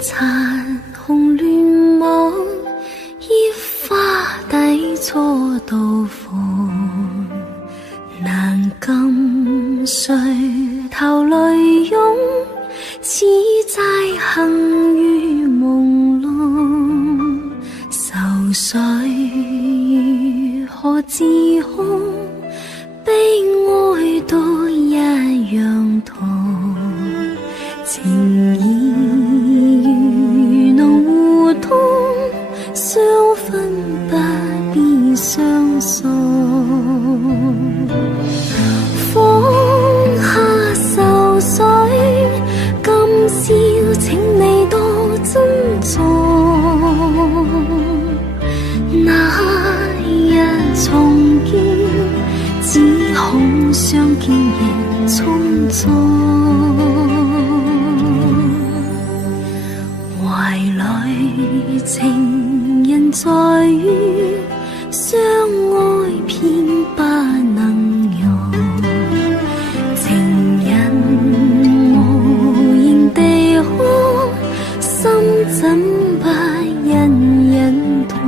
残红亂網，葉花底錯到逢，難禁垂頭淚湧，似債行於朦朧，愁緒如何自控，悲哀都一樣痛，情意如濃互通，相分不必相送。放下愁緒，今宵請你多珍重，那日重見，只恐相見亦匆匆。懷裡情人在於相愛偏不能容，情人無言地哭，心怎不隱隱痛。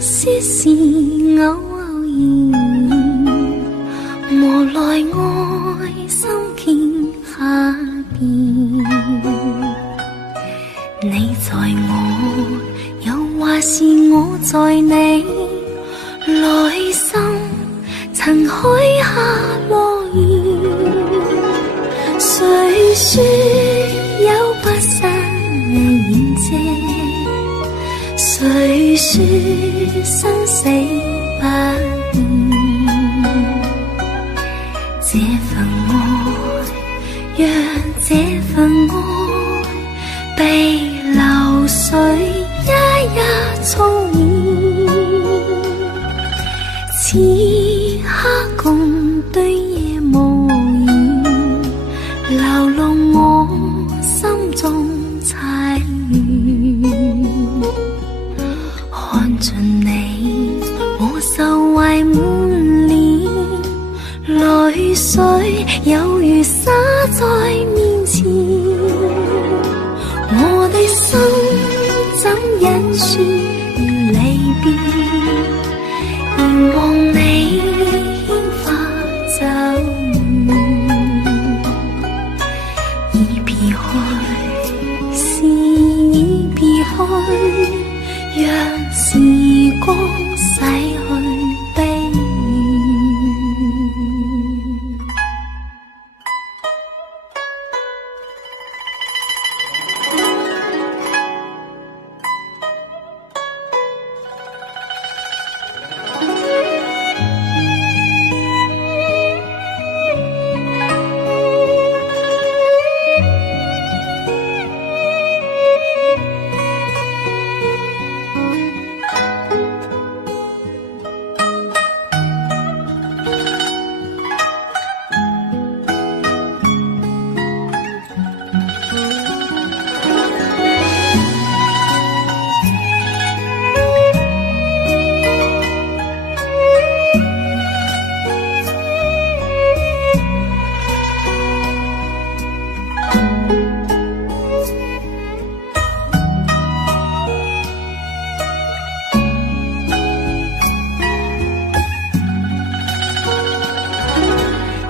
些是偶然，无奈爱心境下变。你在我，又或是我在你内心，曾許下諾言。誰說有不散筵席？誰說生死不變？這份愛，讓這份愛被流水一一沖染。此刻共對夜無言，流露我心中凄怨。看盡你，我愁懷滿臉，淚水有如灑在面前。我的心怎忍說要離別？凝望你牽發走遠，已別去，是已別去，讓時光洗去悲怨。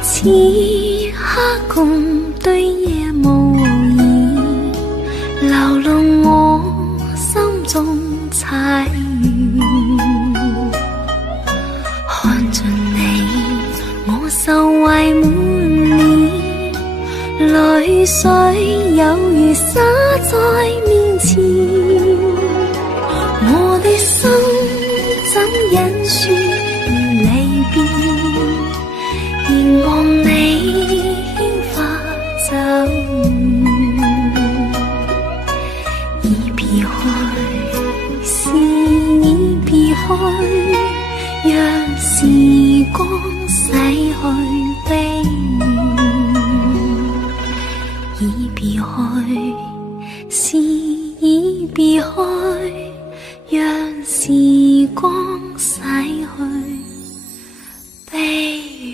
此刻共對夜無言，流露我心中凄怨。看盡你，我愁懷滿臉，淚水有如灑在面前。我的心怎忍說要離別？凝望你牽發走遠，已別去，是已別去，讓時光洗去悲怨。已別去，是已別去，讓時光洗去悲怨。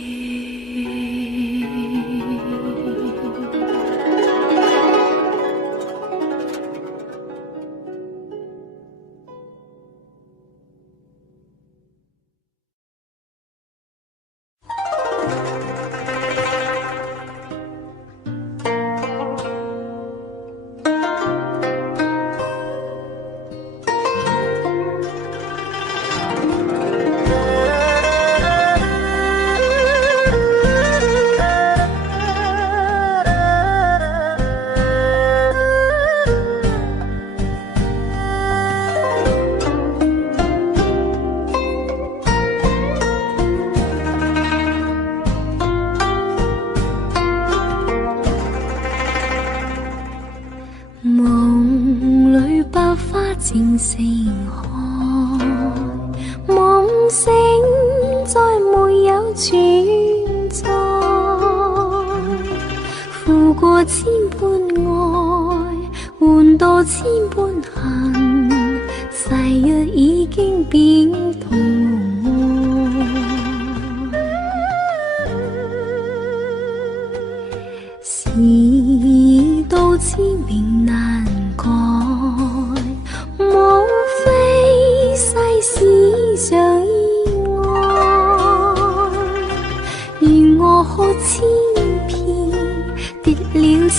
正盛開，夢醒再沒有存在，負過千般愛，換到千般恨，誓約已經變痛愛。事到知明難改，莫非世事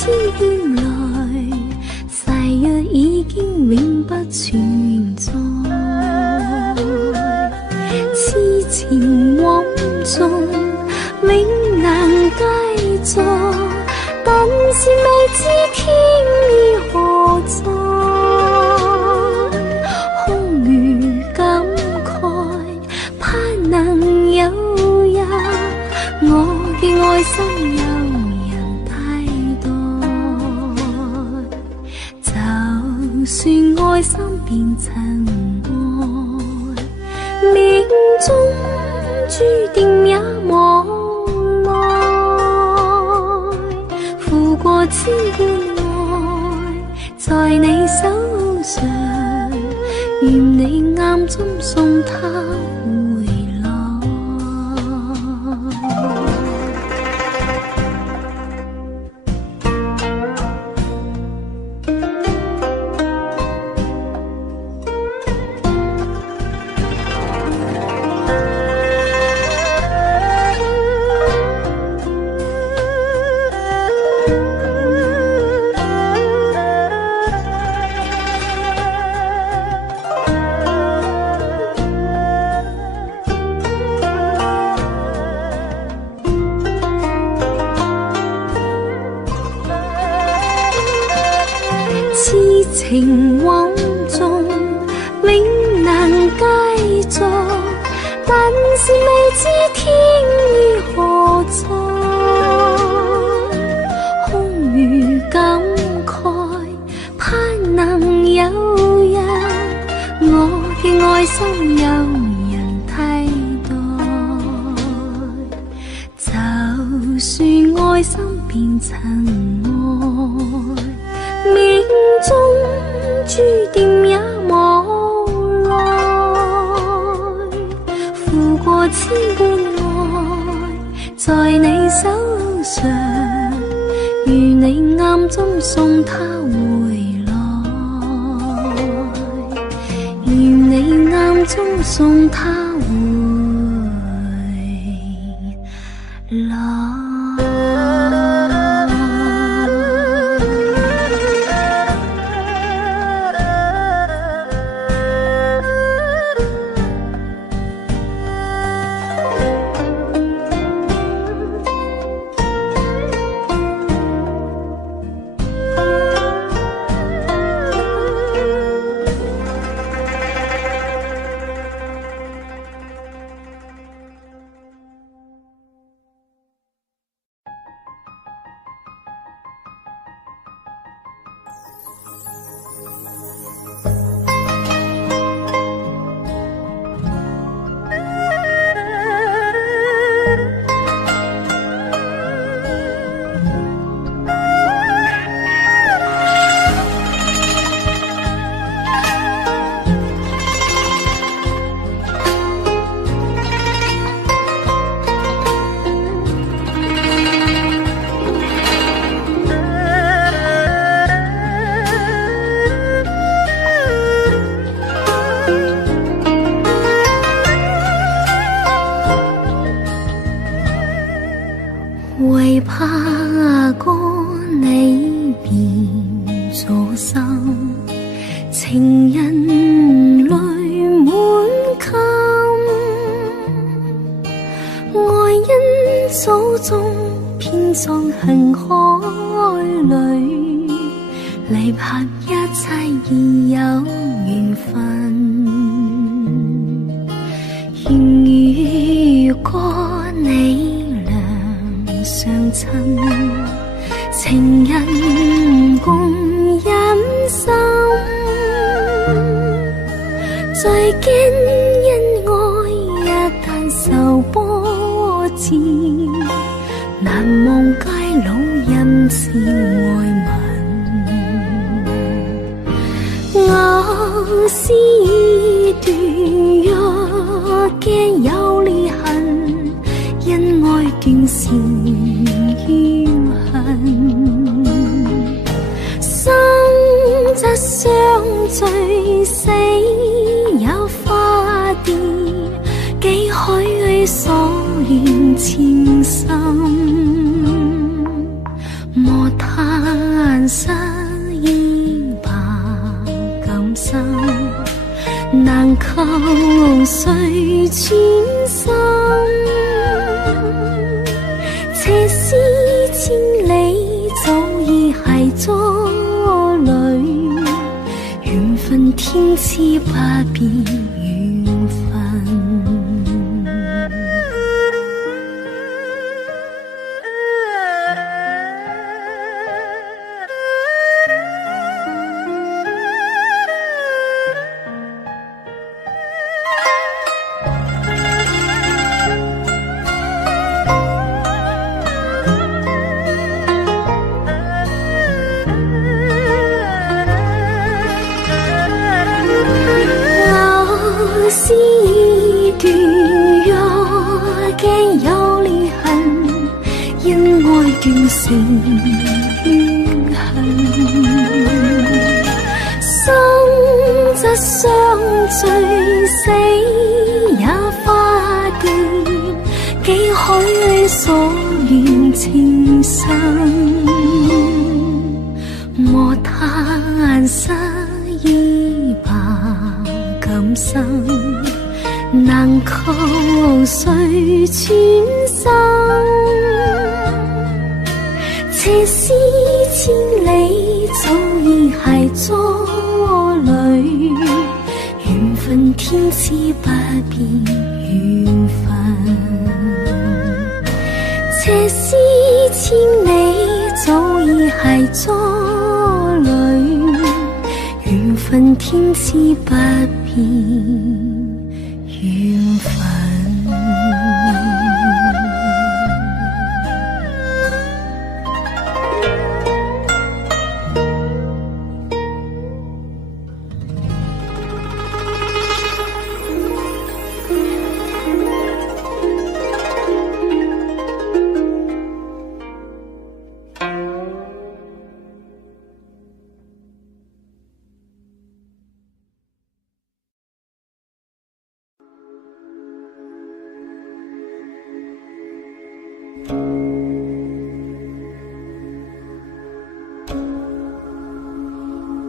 千年來，誓約已經永不存在。痴情往縱永難繼續，但是未知天意何在。空餘感慨，盼能有日我嘅愛心有人替代。就算愛心變塵埃，命中注定也無奈。付過千般愛，在你手上，願你眼中送他回來。痴情往縱永難繼續，但是未知天意何在。空餘感慨，盼能有日我嘅愛心有人替代。就算愛心變塵埃，命中注定也無奈。付過千般愛，在你手上，如你眼中送他回來，如你眼中送他回來。為怕過你變咗心，情人淚滿襟，愛因祖宗編葬恨海裏，離合一切已有緣分。如果你相親，情人共忍心，最驚因愛一旦受波折，難忘偕老人是愛吻。我思斷若驚有裂痕，因愛斷線怨恨，生則相聚，死有化蝶，幾許所戀情深，莫嘆谁转心？斜丝千里，早已系咗侣。缘分天赐不变缘分。丝断若镜有裂痕，因爱斷成怨恨。生則相聚，死也化斷，幾許所願情深。莫嘆失意吧，今生難求誰轉心。斜絲千里，早已係咗侶。緣分天賜不變緣分。斜絲千里，早已係咗侶。緣分天賜不變緣分。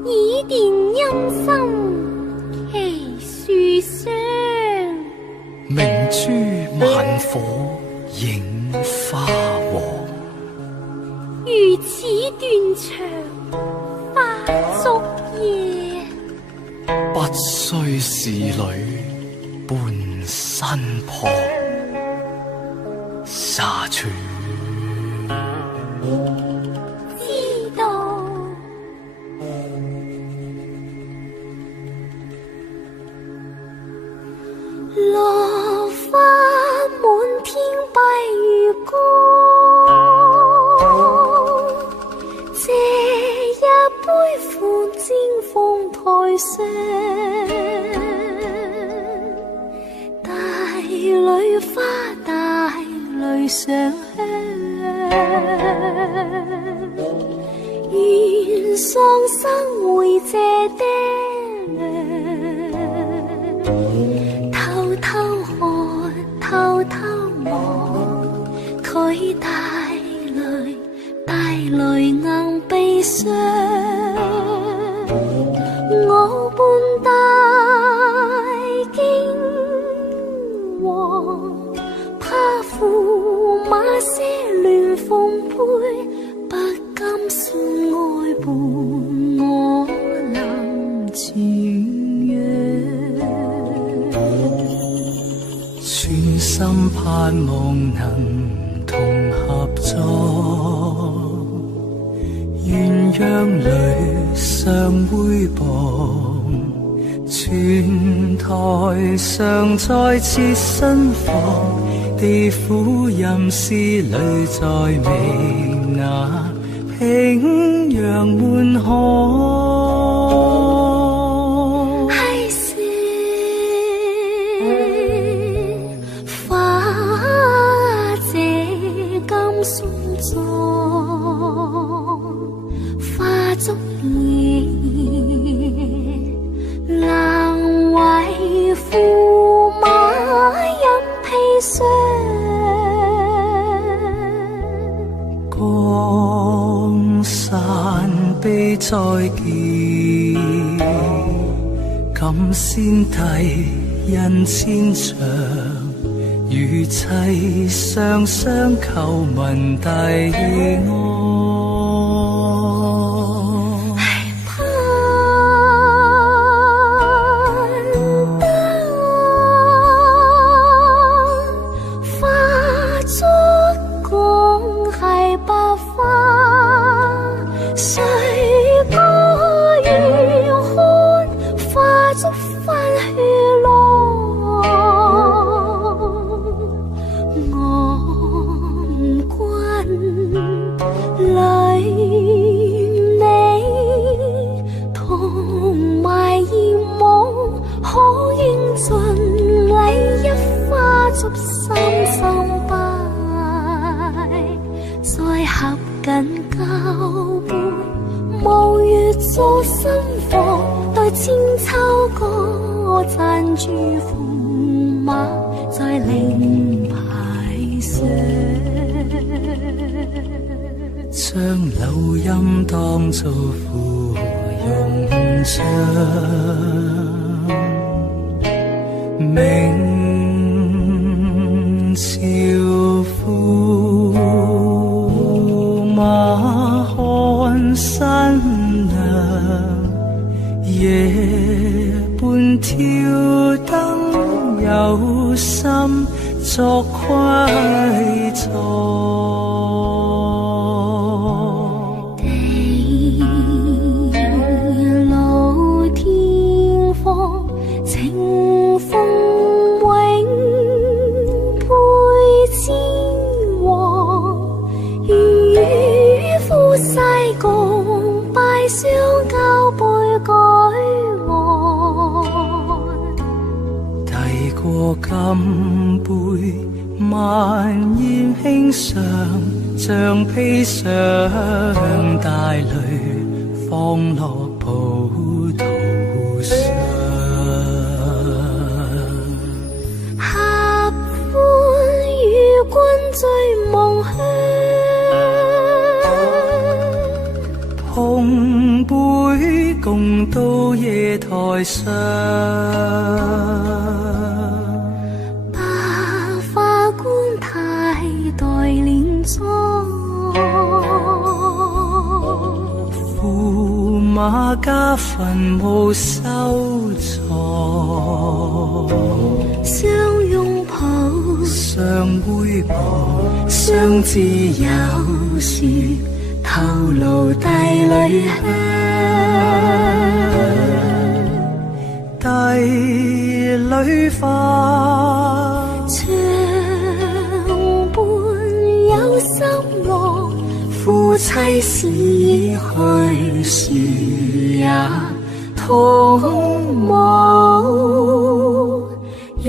倚殿陰森奇樹霜，明珠萬火映花黃。如此斷腸花燭夜，不須仕女伴身旁，沙處知道落花滿天蔽月光，借一杯歡煎鳳台上，大蕊花大淚上香，願喪生會謝爹娘，偷偷看，偷偷望，佢帶淚硬悲傷，我伴大驚惶，怕駙馬些亂奉陪，不甘心愛伴我能傳揚，專心盼望能同合作，鴛鴦裏相會傍，泉台上再設新房，地府吟詩裏在明雅平陽門可。花燭夜，難為駙馬飲砒霜，江山悲再見，今先帝人千丈，如砌上相扣文弟安。将柳荫當作芙蓉帳，明朝驸馬看新娘，夜半挑燈有心作窺藏。金杯萬艷輕上，像披上大淚放落葡萄上。合歡與君醉夢鄉，碰杯共到夜台上。驸馬家墳墓收藏，相擁抱，相會抱，相知有時透露帝女香。帝女花，長伴有心樂。夫妻是去時也同模樣。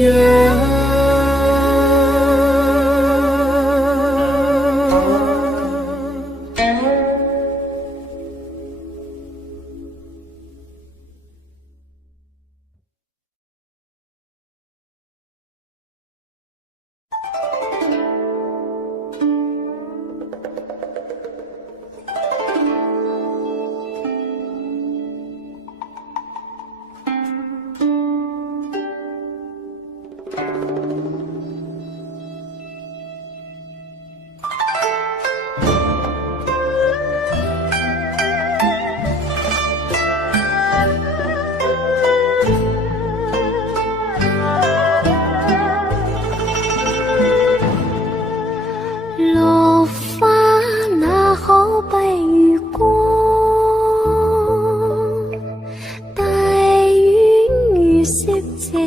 情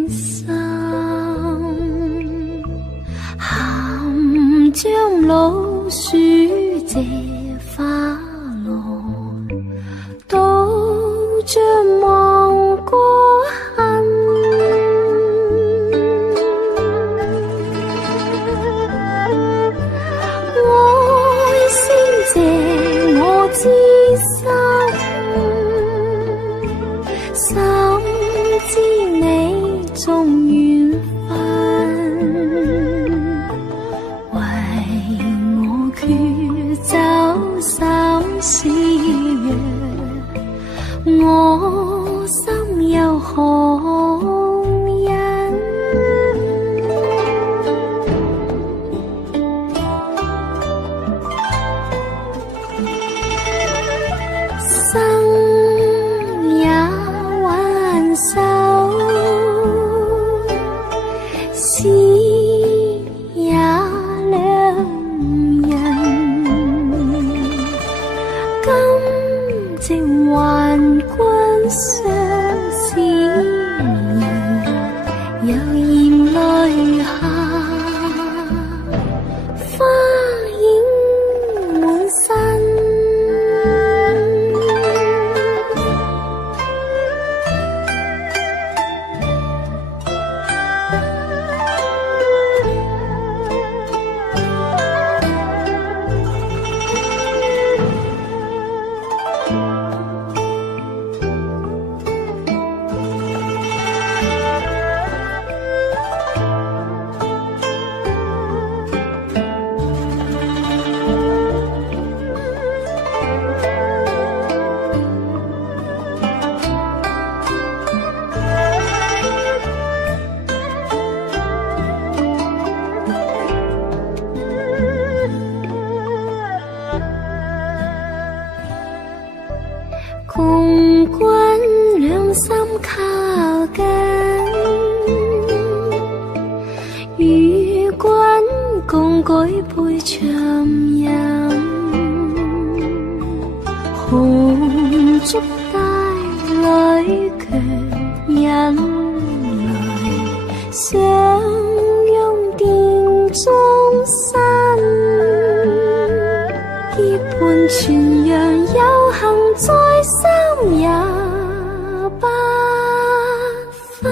緣散。是也两人，今夕還君相思人，又嫌淚下，花影滿身。共君兩心靠近，與君共舉杯長飲，紅燭帶裏卻引來相擁殿中身，結伴傳揚有幸在心也不分。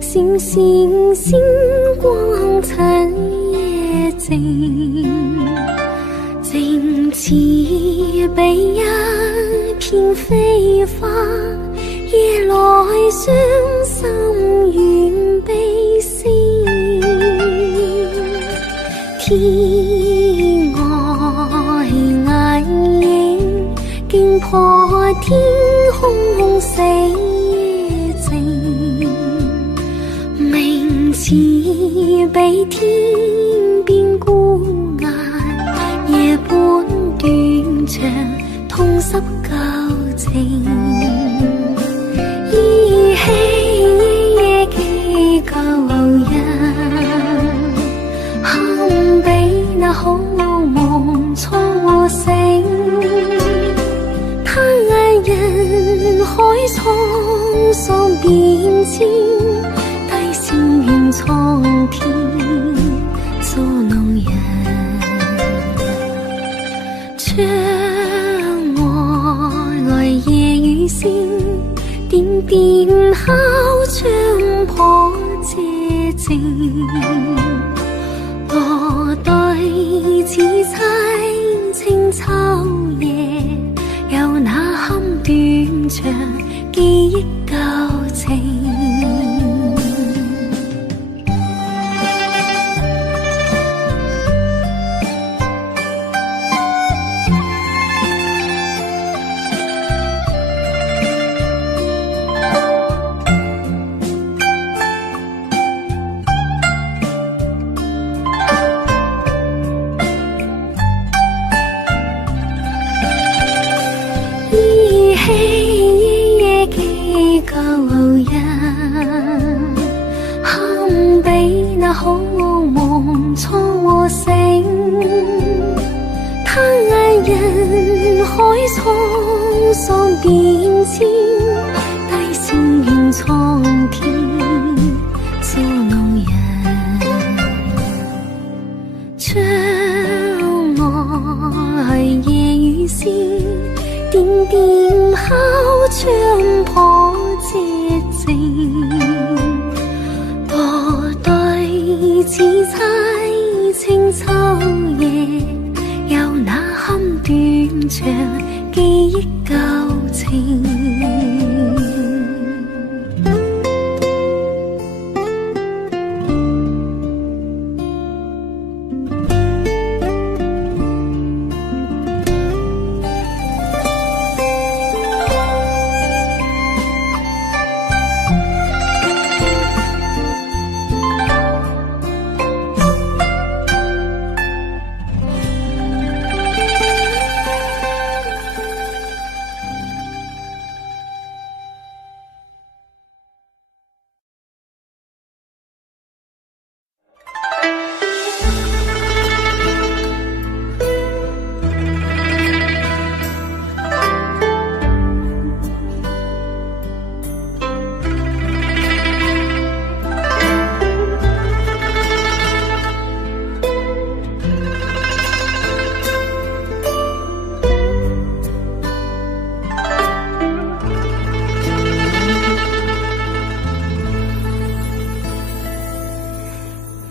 星星星光趁夜靜，靜似被一片飛花，夜來傷心願悲聲。天外雁影驚破天空死靜，明似比天邊孤雁，夜半斷腸痛濕舊情，依稀夜記舊人，堪比那好夢初醒。他愛人海滄桑變遷，低聲怨蒼天捉弄人。窗外來夜雨聲，點點敲窗破借靜。我對此凄清秋夜，有那堪斷腸記憶舊情。舊人，堪比那好夢初醒。他愛人海滄桑變清，低声怨苍天捉弄人。窗外夜雨声，点点敲窗破寂静。多对似猜清秋夜，又那堪斷腸記憶舊情。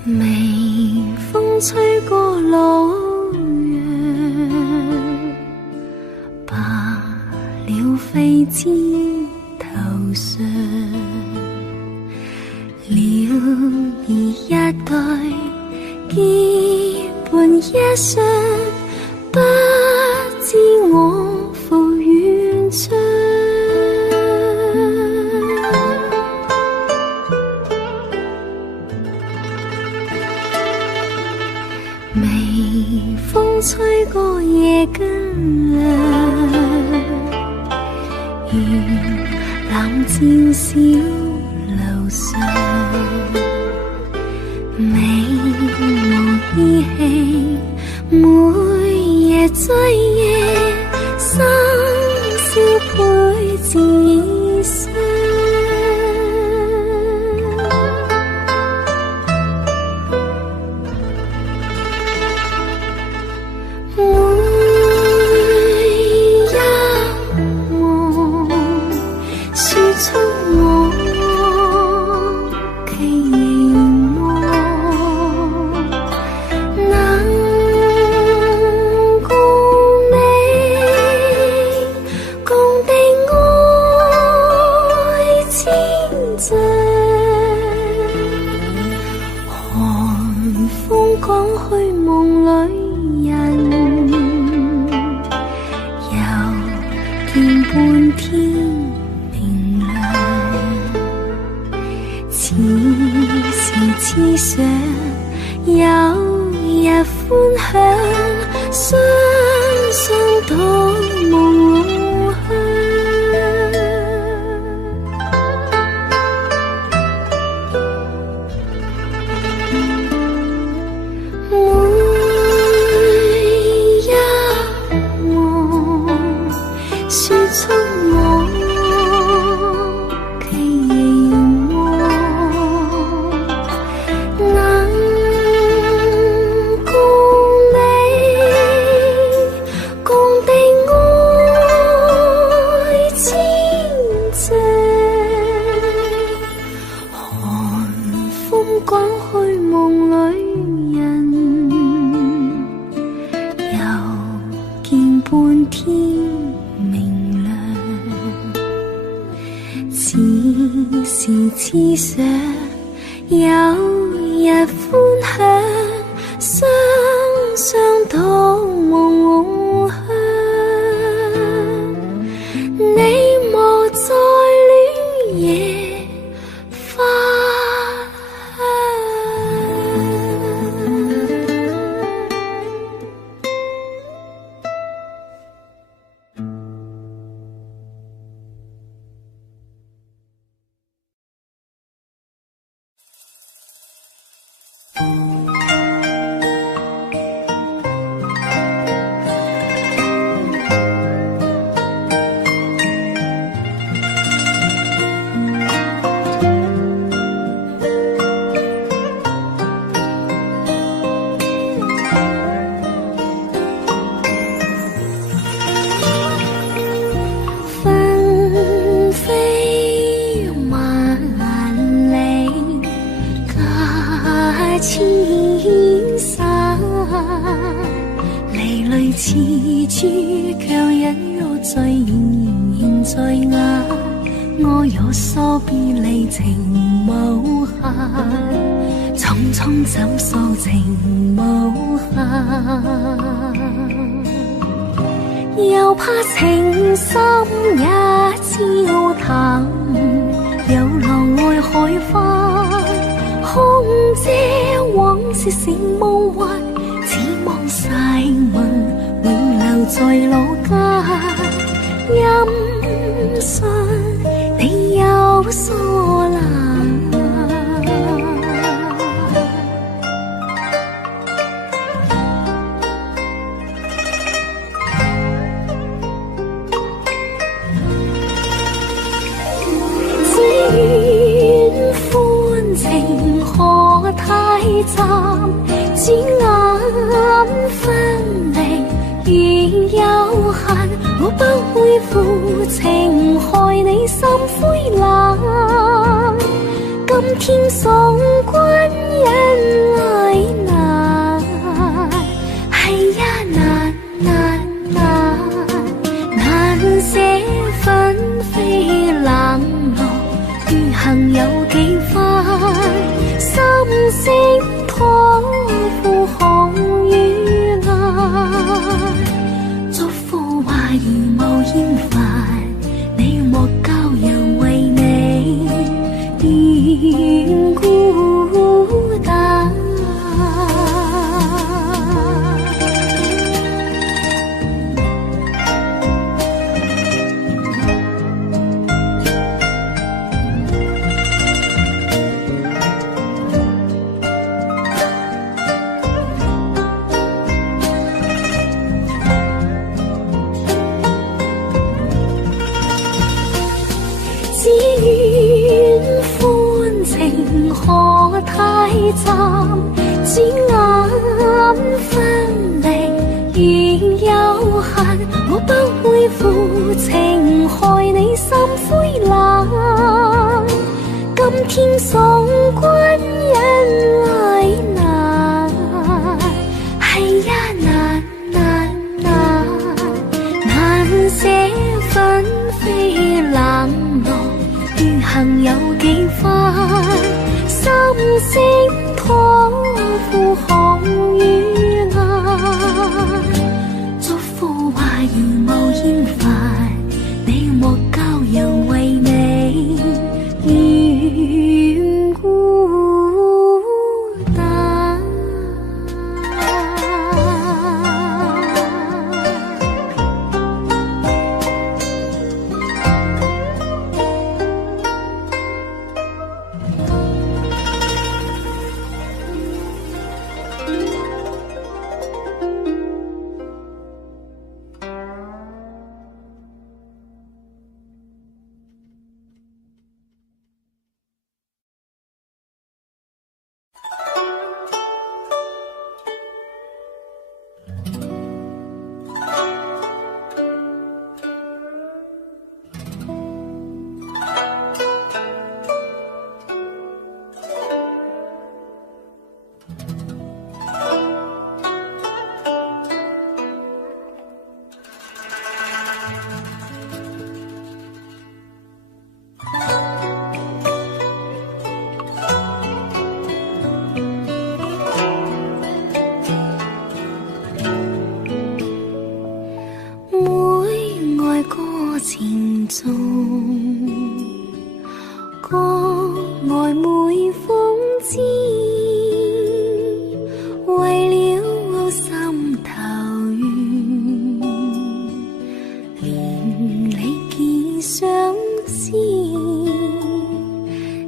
微風吹過老楊，罷了飛枝頭上，鳥兒一對結伴一雙，不知我赴遠窗。微風吹過夜更涼，願冷照小樓上，美無依稀，每夜追夜，深宵配自已傷。思想有日歡享，雙雙到夢鄉。每一夢說出我思想有日歡享，雙雙到夢鄉。你莫再戀野花香。似珠，卻隱約在仍然在眼。我有所別離情無限，匆匆走數情無限，又怕情深也照淡，有浪愛海翻，空遮往事成夢幻，只望逝魂永留在老家，音訊你有疏懶。只願歡情可太暫，只眼分離緣有限，我不會負情害你心灰冷。今天送君人來難，係呀難難難，難捨紛飛冷落，餘行有幾番，心聲託付紅與顏。祝福話如無厭煩，你莫教人為你願孤單。只願歡情可太暫，只眼分離緣有限，我不會負情害你心灰冷。今天送君人來難，係呀難難難，難捨紛飛冷落，餘行有幾番，心聲託付紅與顏。祝福話如無厭煩，你莫教人為你願孤單。情中，國外每風姿，為了我心頭緣，連理結相思，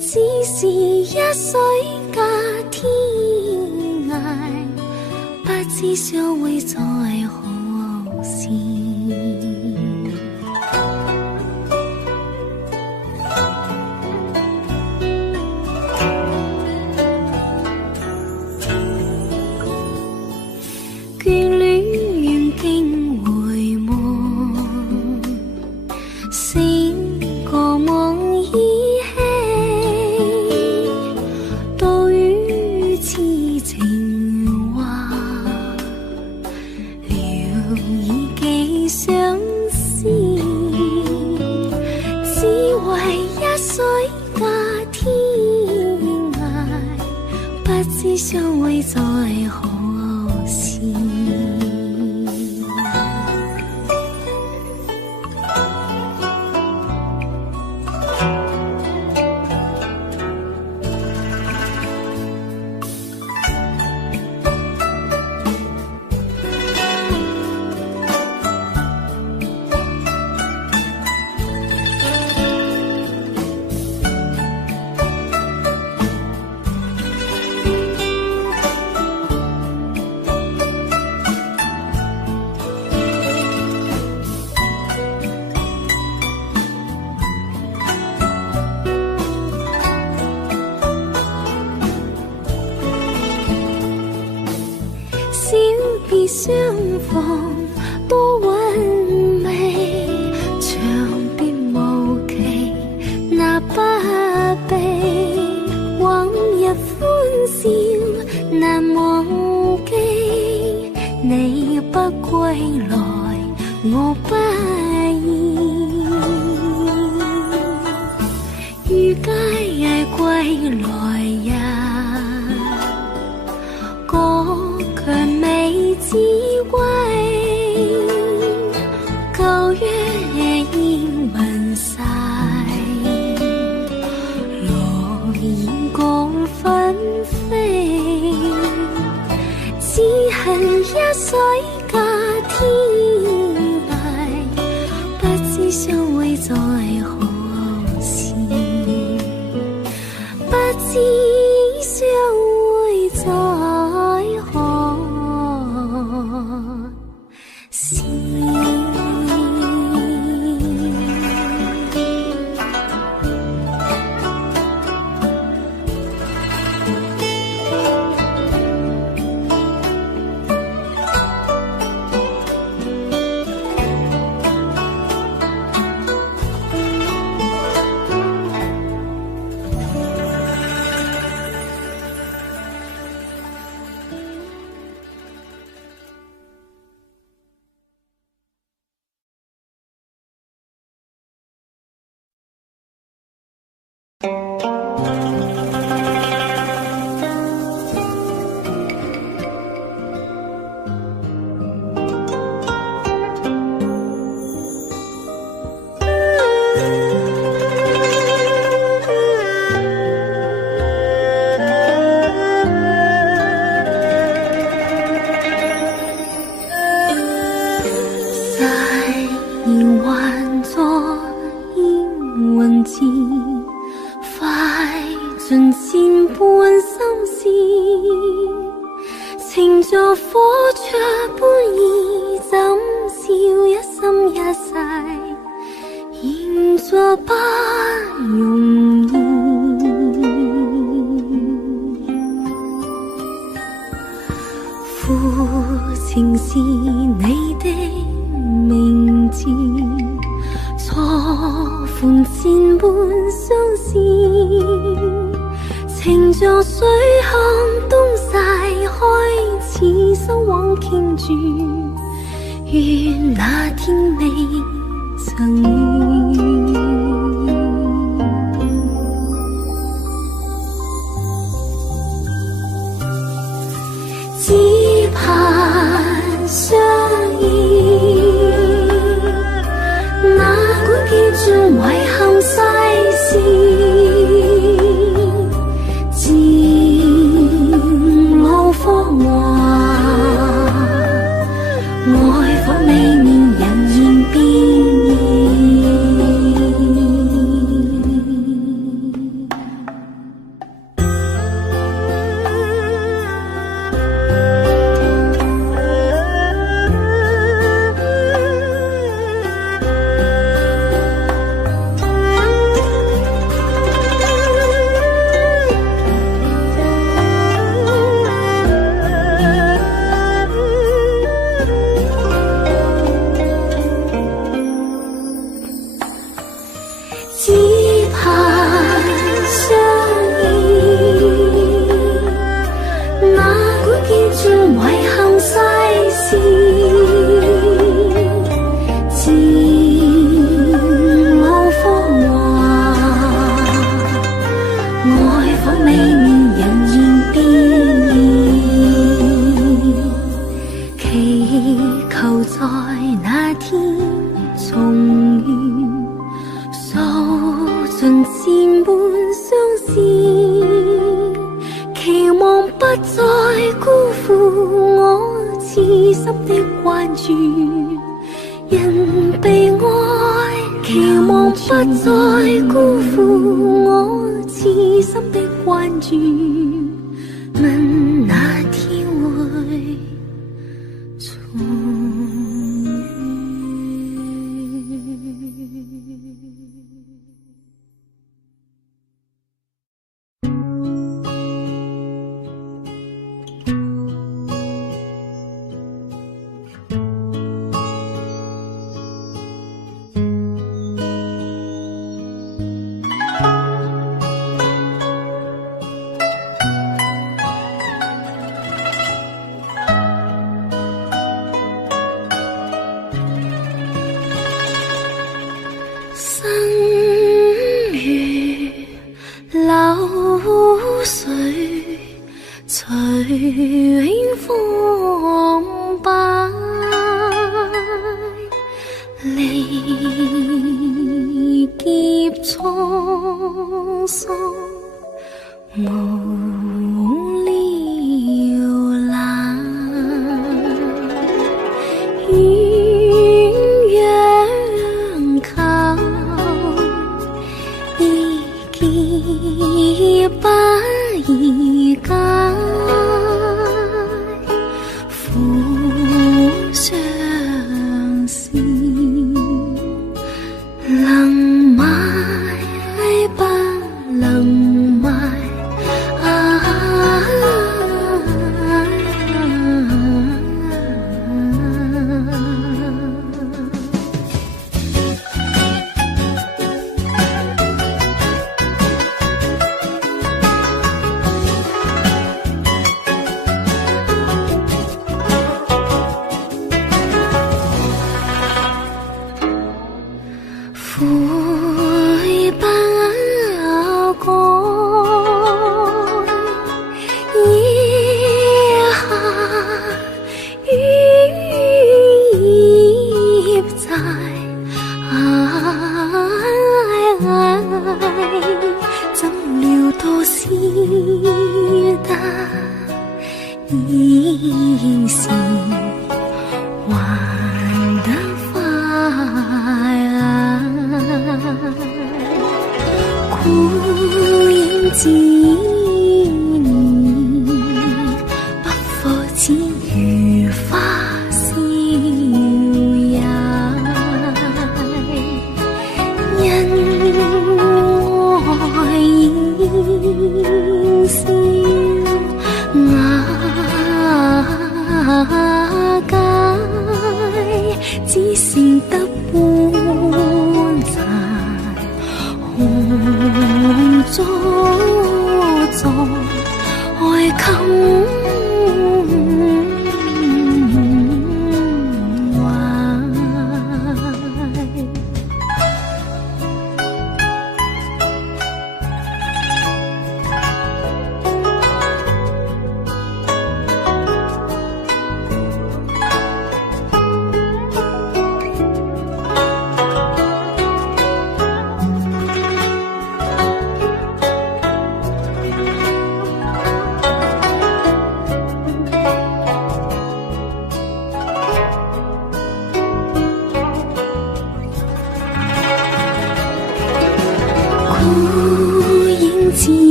只是一水隔天涯，不知相會在何時。为一水隔天涯，不知相會在何時。相逢多韻味，長別無期，那不悲。往日歡笑難忘記，你不歸來，我不意。於街歸來呀，國強美之歸，舊約已聞晒，羅燕降紛飛，只恨一水隔天涯，不知相會在何時，不知相會在何時。自老芳華事，期望不再辜負我痴心的關注。人被愛，期望不再辜負我痴心的關注。問哪天會重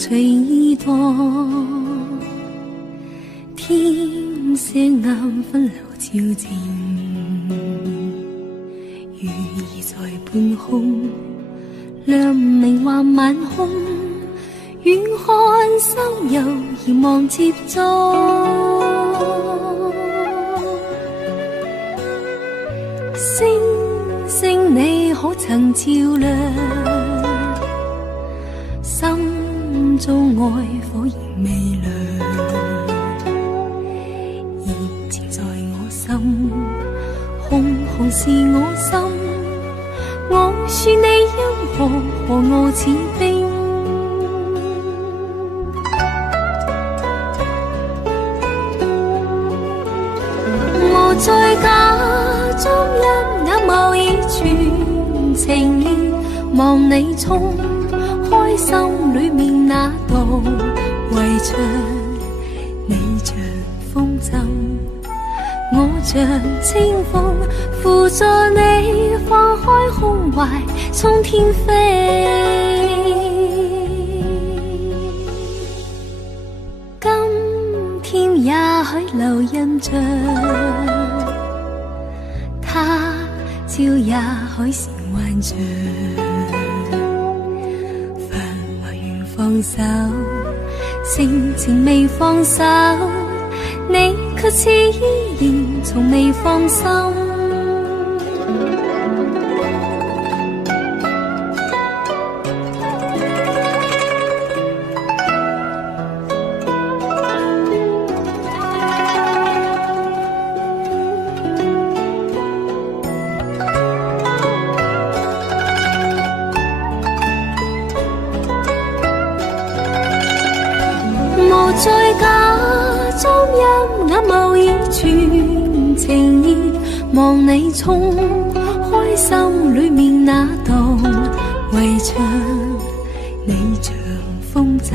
隨意蕩，天色暗分流照靜，魚兒在半空，亮明還晚空，遠看心遊遙望接觸，星星你可曾照亮？心中愛火仍未亮，熱情在我心，紅紅是我心。我說你因何和我似冰？我在家中一眼眸已全情意，望你衝開心裏面那道圍牆，你像風箏，我像清風，扶助你放開胸懷，衝天飛。今天也許留印象，他朝也許是幻象。放手，性情未放手，你卻似依然從未放心。在家中一眼眸已全情意，望你衝開心裏面那道圍牆，你像風箏，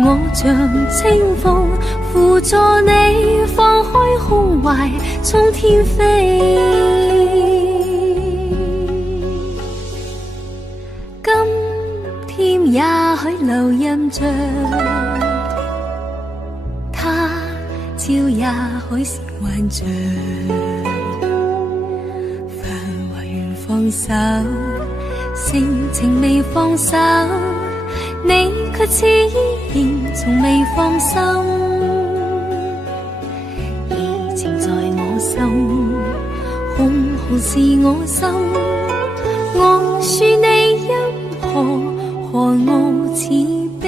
我像清風，扶助你放開胸懷，衝天飛。今天也許留印象，朝也許是幻象，繁華願放手，性情未放手，你卻似依然從未放心。熱情在我心，紅紅是我心，我說你因何和我似冰？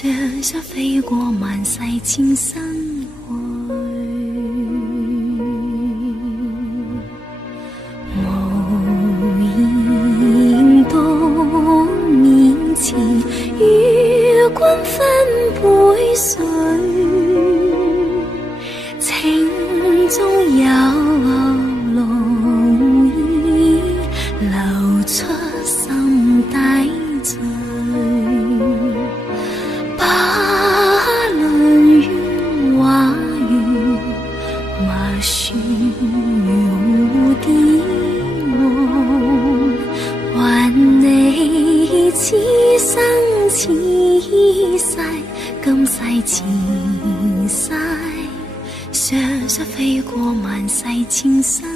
雙雙飛過萬世千生去，無君分杯水，情中有濃意流出心底醉，不論喧話如麻樹如蝴蝶夢，還你此生此世，今世前世，常常飛過萬世千生愛。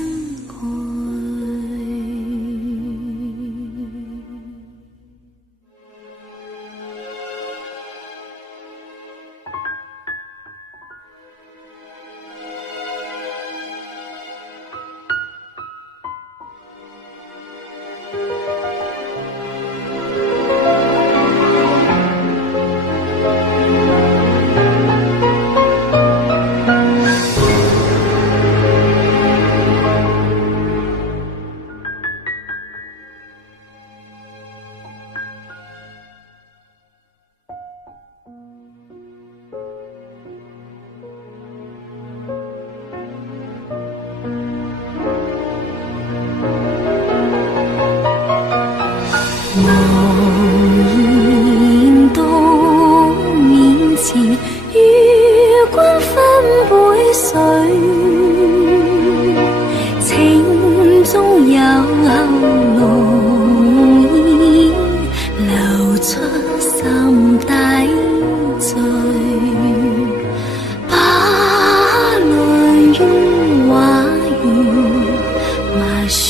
無言到面前，與君分杯水，情中有濃意流出心底醉，不論喧話如麻樹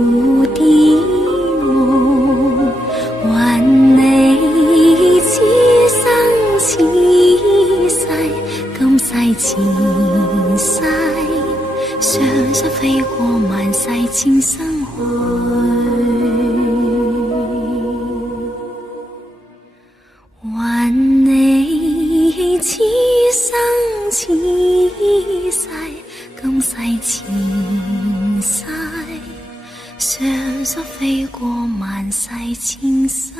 如蝶夢，還你此生此世，今世前世，常常飛過萬世千生愛。還你此生此世，今世前世，常常飛過萬世千生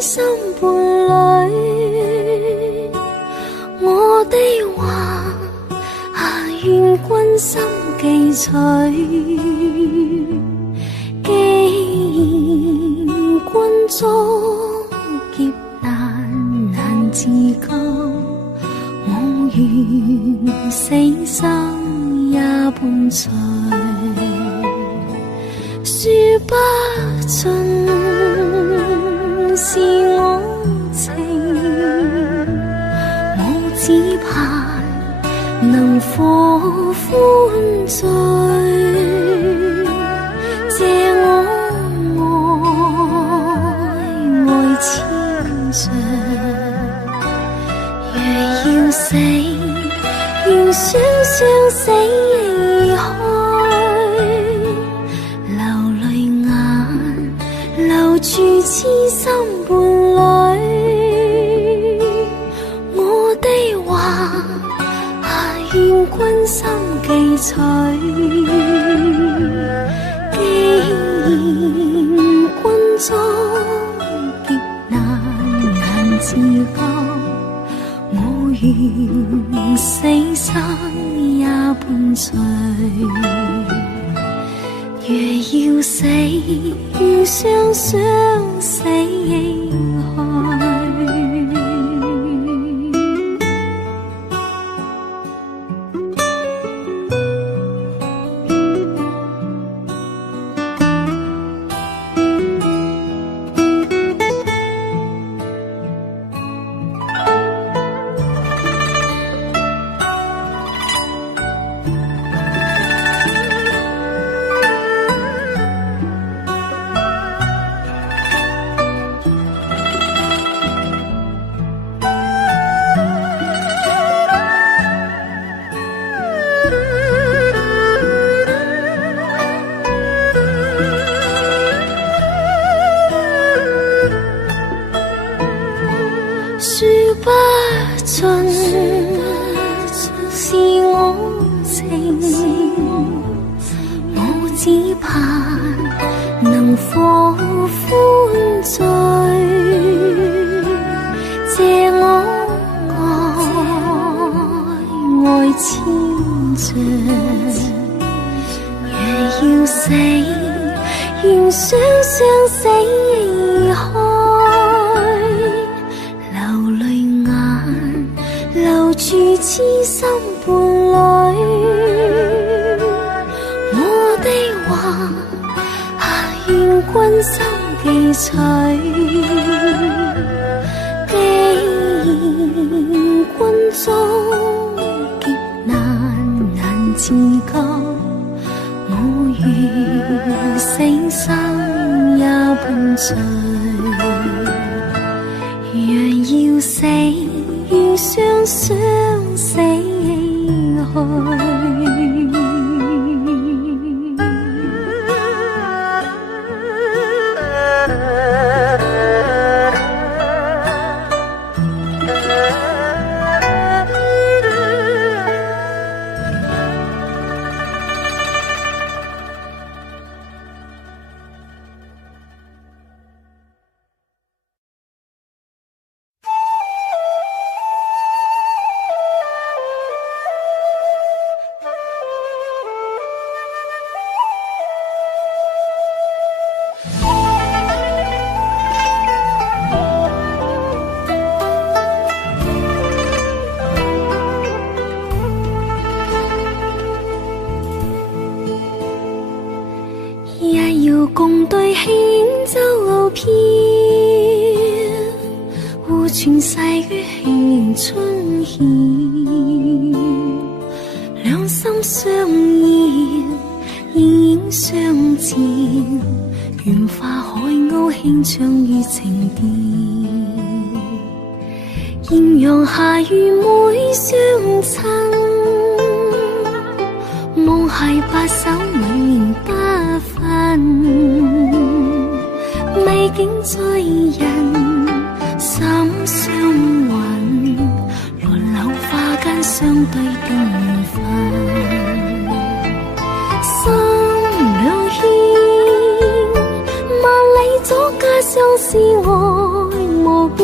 心伴侶，我的話願君心記取。既然君遭劫難自救，我願死生也伴隨。說不盡是我情，我只盼能獲歡醉，借我愛千丈。若要死，願雙雙死去，流淚眼留住痴心伴侶。我的話願君心記取，既然死生也伴隨。若要死，願雙雙死去。說不盡是我情，我只盼能放歡醉，借我愛千丈。若要死，願雙雙死開。住痴心伴侶，我的話願君心記取。既然君終極難自救，我願死生也伴隨。若要死，願雙雙死去。共對輕舟飄，互傳世於輕春曉。兩心相依，影影相照，願化海鷗輕唱於情調。豔陽下與妹相親，夢係白首永遠不分。美景醉人心相允，輪流花間相對的緣分。心兩牽，萬里左家相思愛無邊。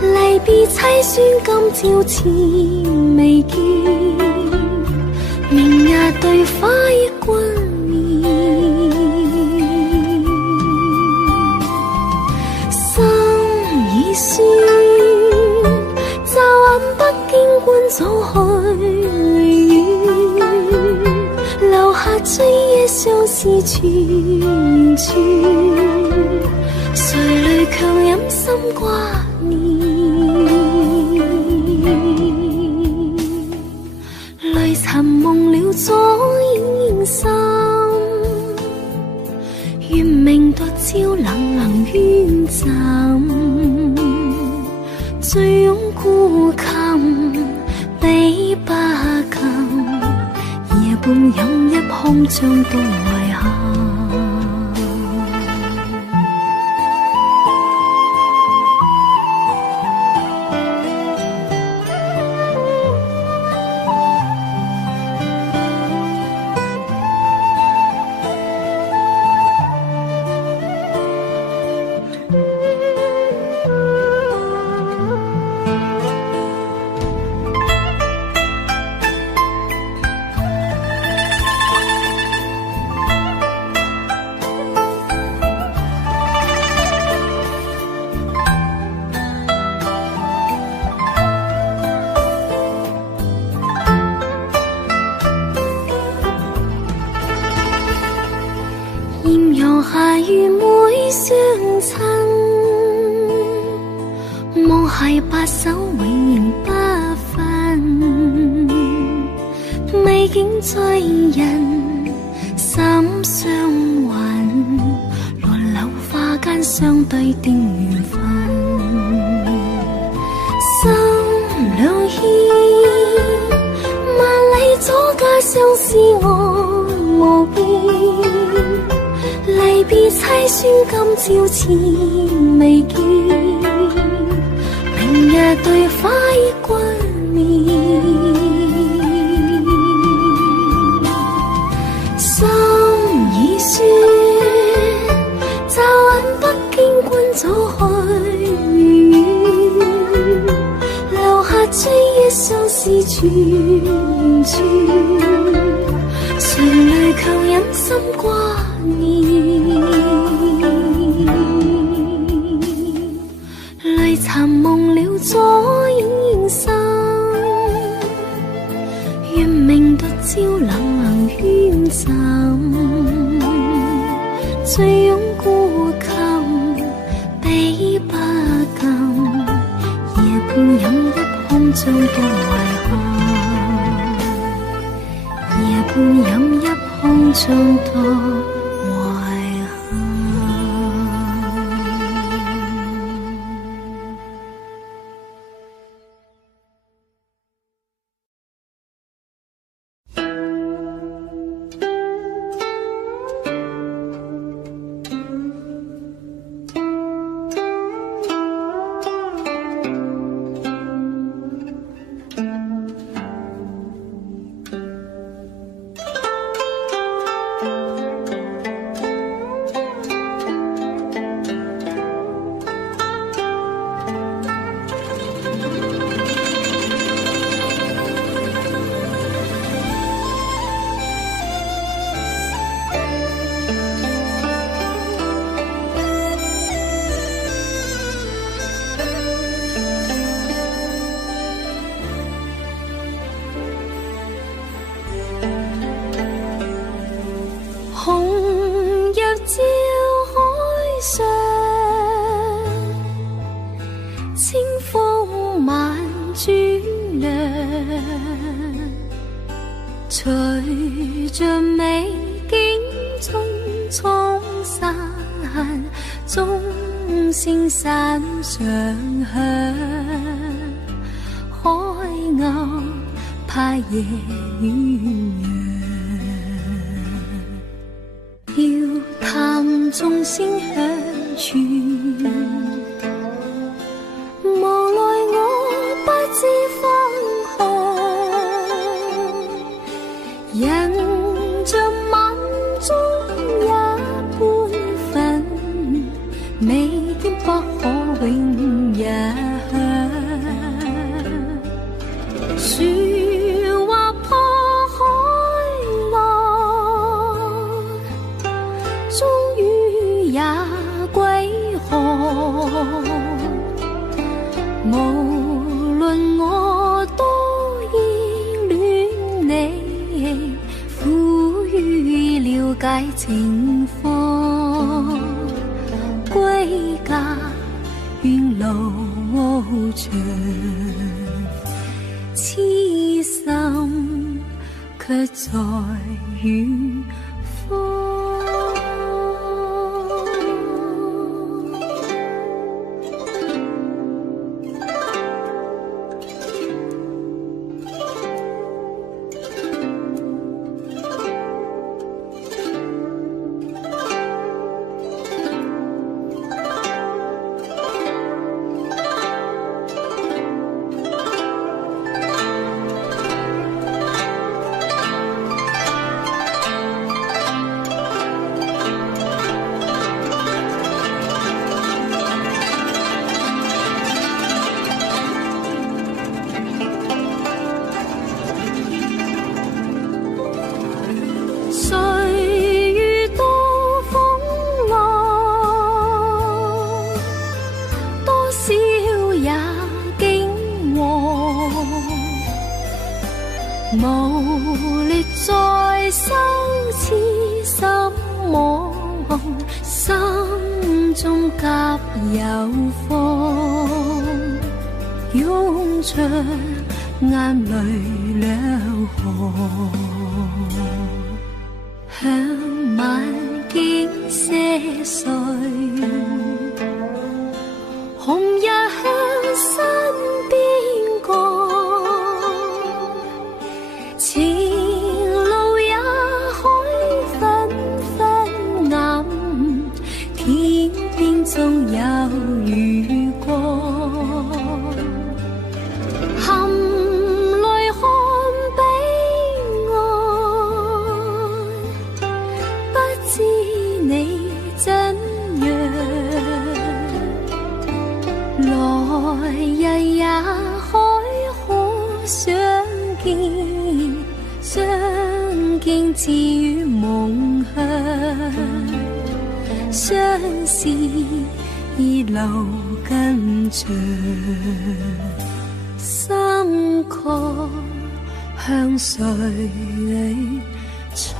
離別凄酸今朝似未見，明日對花憶君面。心已酸，驟眼不經君早去遠，留下追憶相思串串，誰淚強忍心掛念。淚沉夢了左影心，願明獨照冷冷冤枕。醉擁孤琴，比不禁，夜半飲一空將都遺憾。还愚昧相衬，望鞋白首永仍不分，美景醉人心相允，來柳花間相對定緣分，心兩牽萬里阻隔相思愛無邊，離別凄酸今朝似未見，明日對花衣冠冕，心已酸，驟引北京君早去遠，留下追憶相思串串，誰淚強忍心掛念，淚殘夢了左影生，願明獨照冷圈枕，醉擁孤琴悲不禁，夜半飲一空將多遺憾，夜半飲一空將多遺憾。紅日照海上，清風萬轉涼，隨着美景匆匆散，鐘聲山上響，海鷗拍夜鸳鸯。遙嘆鐘聲響處，無奈我不知方向，人像晚鐘一般分，美景不可永日樹劃破海浪，終於也歸航。無論我多依戀你，苦於了解情況，歸家遠路長，痴心卻在遠方。心中急有风，涌出眼淚兩行，向晚景些碎，紅日向身邊過，前路也海紛紛暗，天邊總有雨過。含淚看彼岸，不知你怎樣，來日也海可相見，相見只於夢鄉，相思已留跟着。心確向誰唱？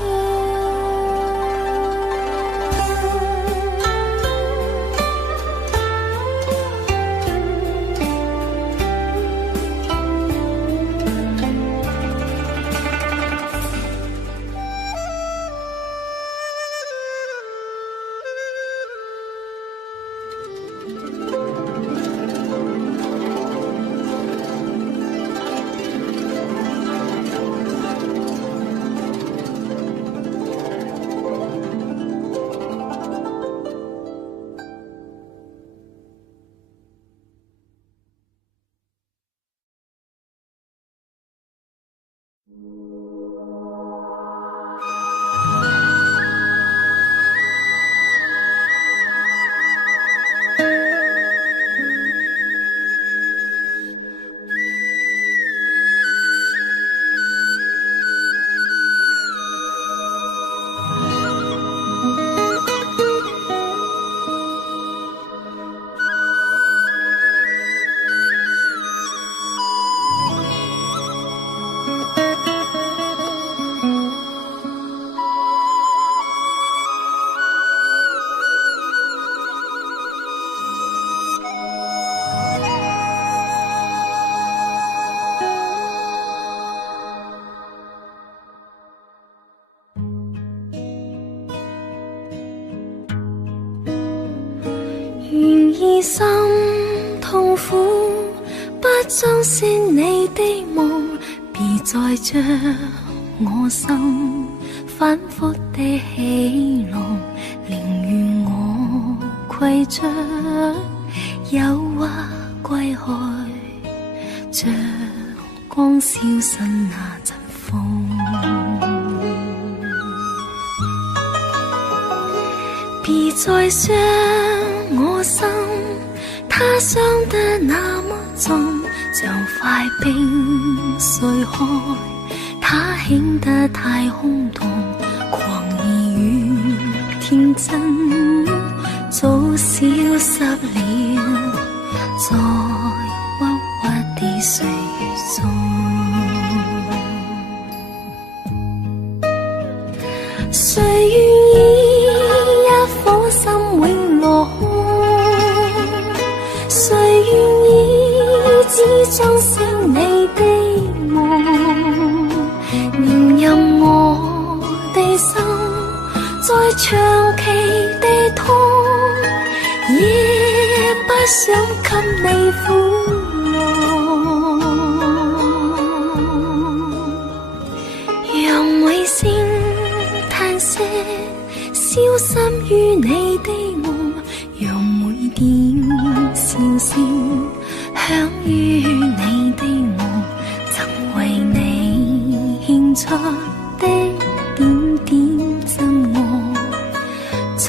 心痛苦，不裝飾你的夢，別再將我心反覆的起落，寧願我攜着誘惑歸去，像光消失那陣風。別再將我心它傷得那麼重，像塊冰碎開，它顯得太空洞，狂意與天真早消失了，在鬱鬱的歲月中。誰願意一顆心永落空？誰願意只裝飾你的夢？連任我的心再長期地痛，也不想給你苦惱。讓每聲嘆息消失於你的夢，讓每點笑聲響於你的夢，曾為你獻出的點點真愛，在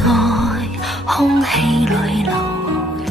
空氣裏流動。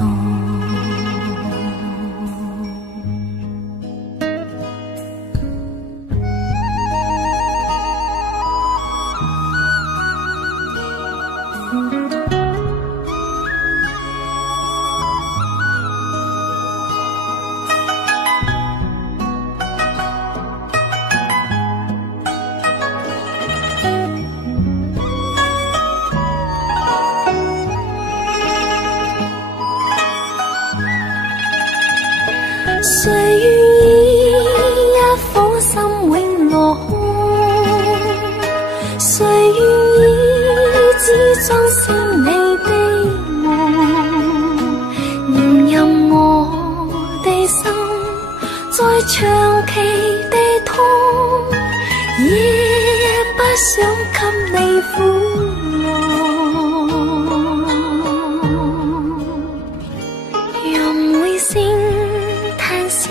想給你撫摸，讓每聲嘆息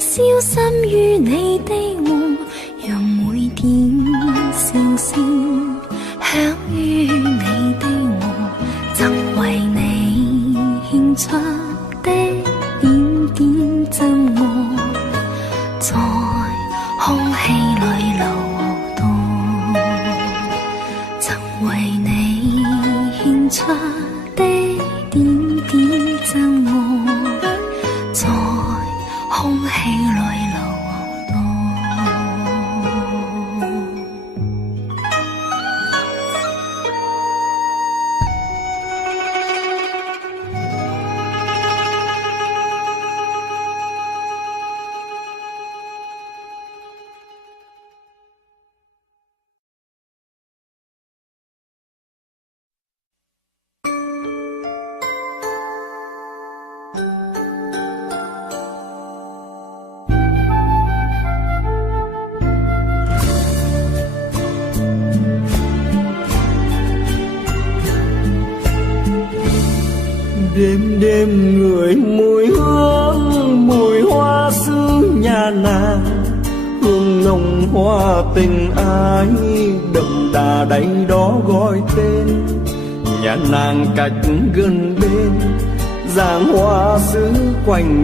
消失於你的夢，讓每點笑聲響於你的我，曾為你獻出的點點真愛，在空氣裏流動，曾為你獻出的點點真愛，在空氣裏流動。Đêm đêm ngửi mùi hương, mùi hoa xứ nhà nàng, hương nồng hoa tình ái đậm đà đáy đó gọi tên. Nhà nàng cách gần bên, giàng hoa xứ quanh